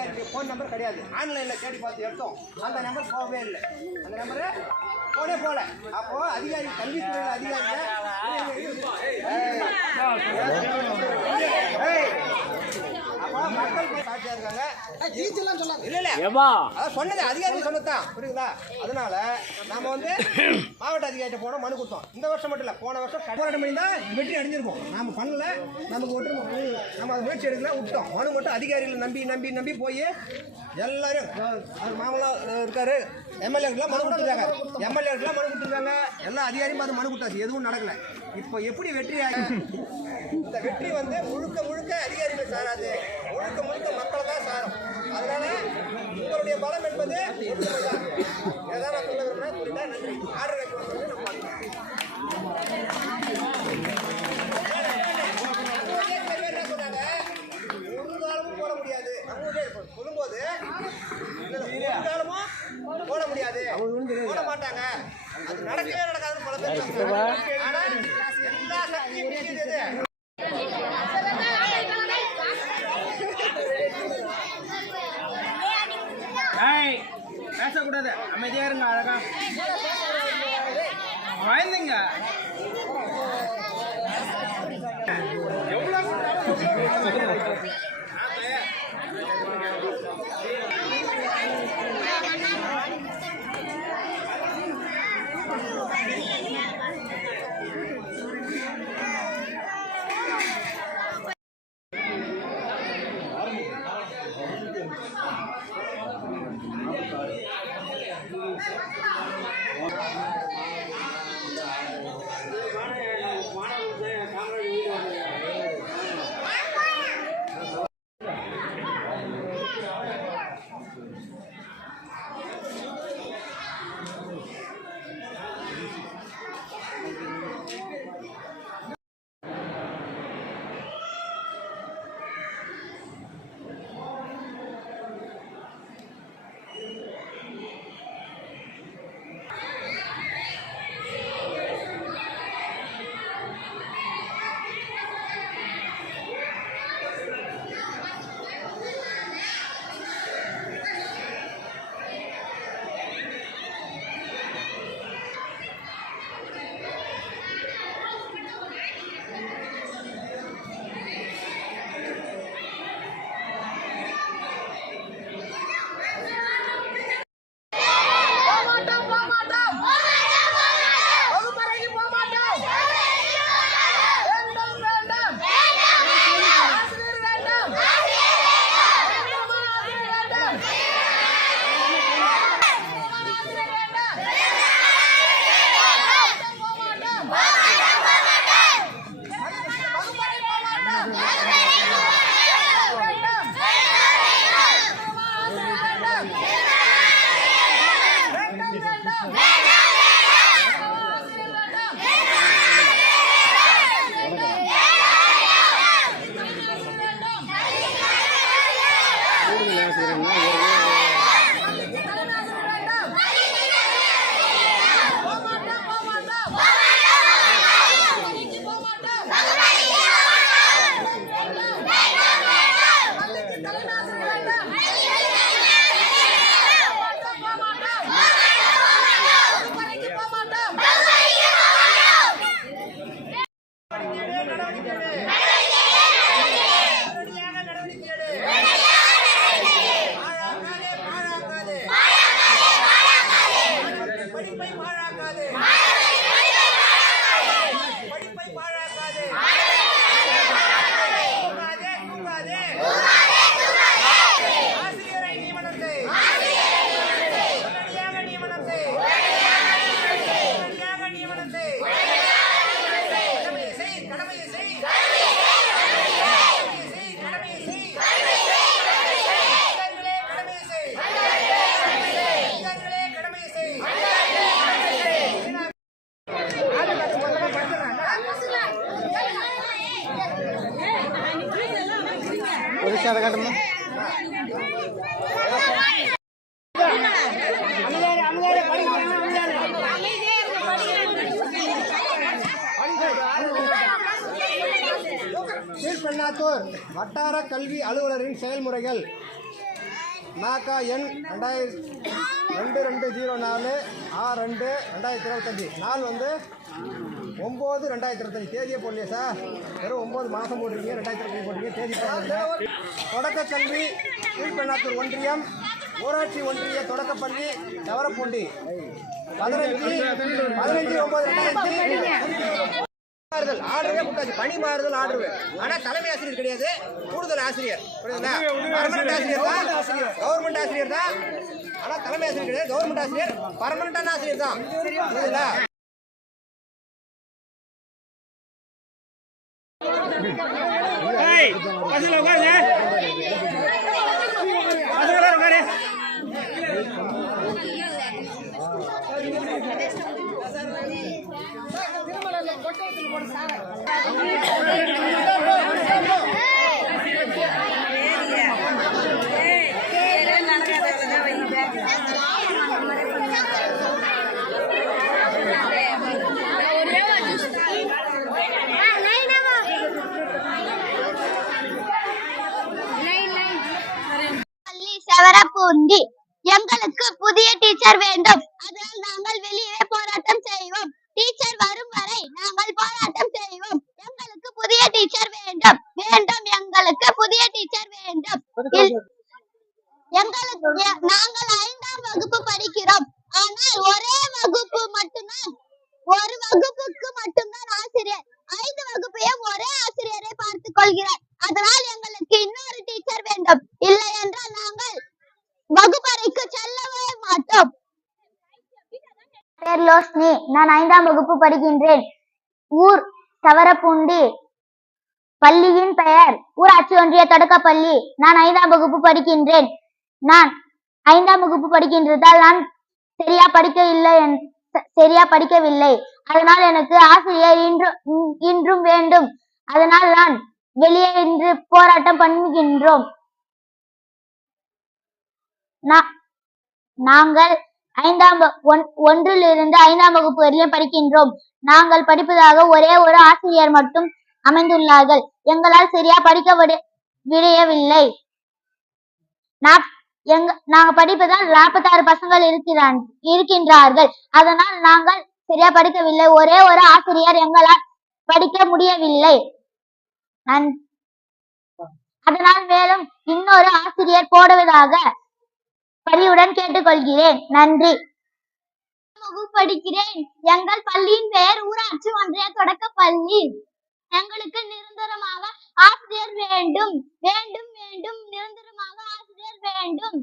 அதிகாரி phone number கிடையாது. ஆன்லைனில் தேடி பார்த்து எடுத்தோம், அந்த நம்பர் போகவே இல்லை. அந்த நம்பரு போனே போகல. அப்போ அதிகாரி கல்வித்துறையில் அதிகாரிங்க அப்போ மக்கள் சாட்சியாக இருக்காங்க. சொன்னது அதிகாரி சொன்னதான் புரியுங்களா? அதனால நாம வந்து மாவட்ட அதிகாரிட்ட போனோம், மனு கொடுத்தோம். இந்த வருஷம் மட்டும் இல்லை, போன வருஷம் போராட்டம் பண்ணி தான் வெற்றி அடைஞ்சிருப்போம். நாம பண்ணல, நமக்கு ஒட்டு நம்ம அதை முயற்சி எடுக்கல, விட்டோம். மனு மட்டும் அதிகாரிகள் நம்பி நம்பி நம்பி போய் எல்லாரும் மாமலாம் இருக்காரு, எம்எல்ஏக்கெல்லாம் மனு கொடுத்துருக்காங்க, எம்எல்ஏக்கெல்லாம் மனு கொடுத்துருக்காங்க, எல்லா அதிகாரியும் அது மனு கொடுத்தாச்சு, எதுவும் நடக்கல. இப்போ எப்படி வெற்றி இந்த வெற்றி வந்து முழுக்க முழுக்க அதிகாரிகள் சாராது, முழுக்க முழுக்க மக்கள் தான் சாரும். அதனால உங்களுடைய பலம் என்பது ஒற்றுமைதான். ஏதாவது நான் சொல்ல விரும்பினா புரியுதா? நன்றி. ஆர்டர் வைக்க வந்து நம்ம சொன்னாங்க, ஒரு காலமும் போட முடியாது. சொல்லும்போது ஒரு காலமும் போட முடியாது, போட மாட்டாங்க, அது நடக்கவே நடக்காதுன்னு பல பேர் சொல்றாங்க. ஆனா எல்லா சக்தியும் நிற்கிறது. பேசக்கூடாது, அமைதியா இருங்க. அழகா வாழ்ந்துங்க. கீழ்பெண்ணாத்தூர் வட்டார கல்வி அலுவலரின் செயல்முறைகள் நாக்கா எண் 2204 6/2/2025. நாள் வந்து 9/2025. தேதியே போடலையே சார், வெறும் 9 மாதம் போட்டிருக்கீங்க, 2025 போட்டிருக்கீங்க, தேதி போடுறீங்க. தொடக்க கல்வி கீழ்பெண்ணாத்தூர் ஒன்றியம் ஊராட்சி ஒன்றிய தொடக்கப்பள்ளி சவரப்பூண்டி 15/9/2025. ஆர்டரே கொடுத்தாச்சு, பணி மாறுதல் ஆர்டர். ஆனா தலைமை ஆசிரியர் கிடையாது, கூடுதல் ஆசிரியர். புரியுதுங்களா? பர்மனன்ட் ஆசிரியர் தான், கவர்மெண்ட் ஆசிரியர் தான். ஆனா தலைமை ஆசிரியர் கிடையாது, கவர்மெண்ட் ஆசிரியர், பர்மனன்டான ஆசிரியர் தான். புரியுதுங்களா? சவரப்பூண்டி. எங்களுக்கு புதிய டீச்சர் வேண்டும், அதனால் நாங்கள் வெளியே போராட்டம் செய்வோம். டீச்சர் வரும் வரை நாங்கள் போராட்டம் செய்வோம். எங்களுக்கு புதிய டீச்சர் வேண்டும், வேண்டும், எங்களுக்கு புதிய டீச்சர் வேண்டும். நாங்கள் 5ஆம் வகுப்பு படிக்கிறோம், ஆனால் ஒரே வகுப்பு மட்டும்தான், ஒரு வகுப்புக்கு மட்டும்தான் ஆசிரியர். 5 வகுப்பையும் ஒரே ஆசிரியரை பார்த்துக் கொள்கிறார். அதனால் எங்களுக்கு இன்னொரு டீச்சர் வேண்டும், இல்லை என்றால் நாங்கள் வகுப்பறைக்கு செல்லவே மாட்டோம். பேர் லோஷ்னி, நான் 5ஆம் வகுப்பு படிக்கின்றேன். ஊர் சவரப்பூண்டி. பள்ளியின் பெயர் ஊராட்சி ஒன்றிய தொடக்கப்பள்ளி. நான் 5ஆம் வகுப்பு படிக்கின்றேன். நான் 5ஆம் வகுப்பு படிக்கின்றதால் நான் சரியா படிக்கவில்லை. அதனால் எனக்கு ஆசிரியர் இன்றும் வேண்டும். அதனால் நான் வெளியே இன்று போராட்டம் பண்ணுகின்றோம். நாங்கள் 1லிருந்து 5ஆம் வகுப்பு வரையும் படிக்கின்றோம். நாங்கள் படிப்பதாக ஒரே ஒரு ஆசிரியர் மட்டும் அமைந்துள்ளார்கள். எங்களால் சரியா படிக்க விடையவில்லை. நாங்கள் படிப்பதால் 46 பசங்கள் இருக்கின்றார்கள். அதனால் நாங்கள் சரியா படிக்கவில்லை. ஒரே ஒரு ஆசிரியர் எங்களால் படிக்க முடியவில்லை. அதனால் மேலும் இன்னொரு ஆசிரியர் போடுவதாக பணியுடன் கேட்டுக்கொள்கிறேன். நன்றி. படிக்கிறேன். எங்கள் பள்ளியின் பெயர் ஊராட்சி ஒன்றிய தொடக்கப்பள்ளி. எங்களுக்கு நிரந்தரமாக ஆசிரியர் வேண்டும், வேண்டும், வேண்டும், நிரந்தரமாக ஆசிரியர் வேண்டும்.